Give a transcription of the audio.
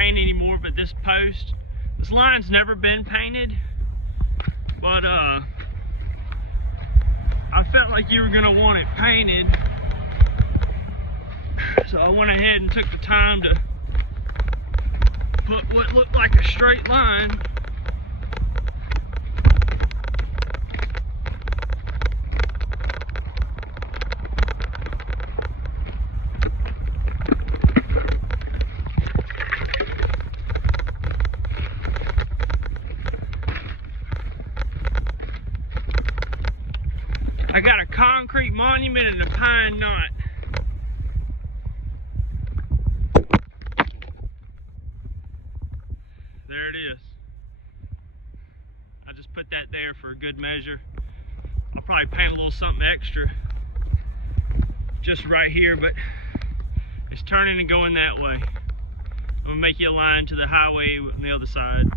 paint anymore, but this post, this line's never been painted, but I felt like you were gonna want it painted, so I went ahead and took the time to put what looked like a straight line. I got a concrete monument and a pine knot. There it is. I just put that there for a good measure. I'll probably paint a little something extra just right here, but it's turning and going that way. I'm gonna make you a line to the highway on the other side.